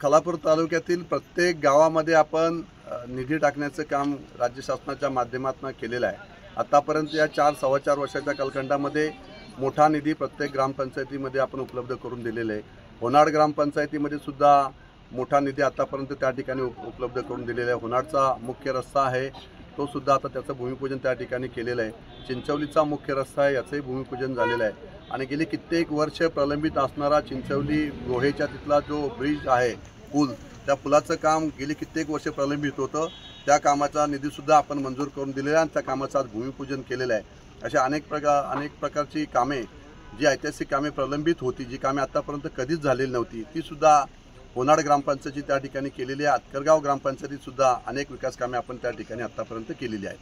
खालापूर तालुक्यातील प्रत्येक गावामध्ये आपण निधी टाकण्याचं काम राज्य शासनाच्या माध्यमातून केलेलं आहे। आतापर्यंत या 4-4.25 वर्षाच्या कालखंडामध्ये मोठा निधी प्रत्येक ग्रामपंचायतीमध्ये आपण उपलब्ध करून दिलेला आहे। होनाड ग्रामपंचायतीमध्ये सुद्धा मोठा निधी आतापर्यंत त्या ठिकाणी उपलब्ध करून दिलेला आहे। होनाडचा मुख्य रस्ता आहे तो सुद्धा आता त्याचं भूमिपूजन त्या ठिकाणी केलेलं आहे। चिंचवलीचा मुख्य रस्ता आहे याचंही भूमिपूजन झालेलं आहे आणि गेली कित्येक वर्ष प्रलंबित असणारा चिंचवली रोहेच्या तिथला जो ब्रिज आहे पूल, त्या पुलाचं काम गेली कित्येक वर्ष प्रलंबित होतं। त्या कामाचा निधीसुद्धा आपण मंजूर करून दिलेला आहे आणि त्या कामाचं आज भूमिपूजन केलेलं आहे। अशा अनेक प्रकारची कामे, जी ऐतिहासिक कामे प्रलंबित होती, जी कामे आतापर्यंत कधीच झालेली नव्हती, ती सुद्धा होनाड ग्रामपंचायतीची त्या ठिकाणी केलेली आहे। आतकरगाव ग्रामपंचायतीत सुद्धा अनेक विकास कामे आपण त्या ठिकाणी आतापर्यंत केलेली आहेत।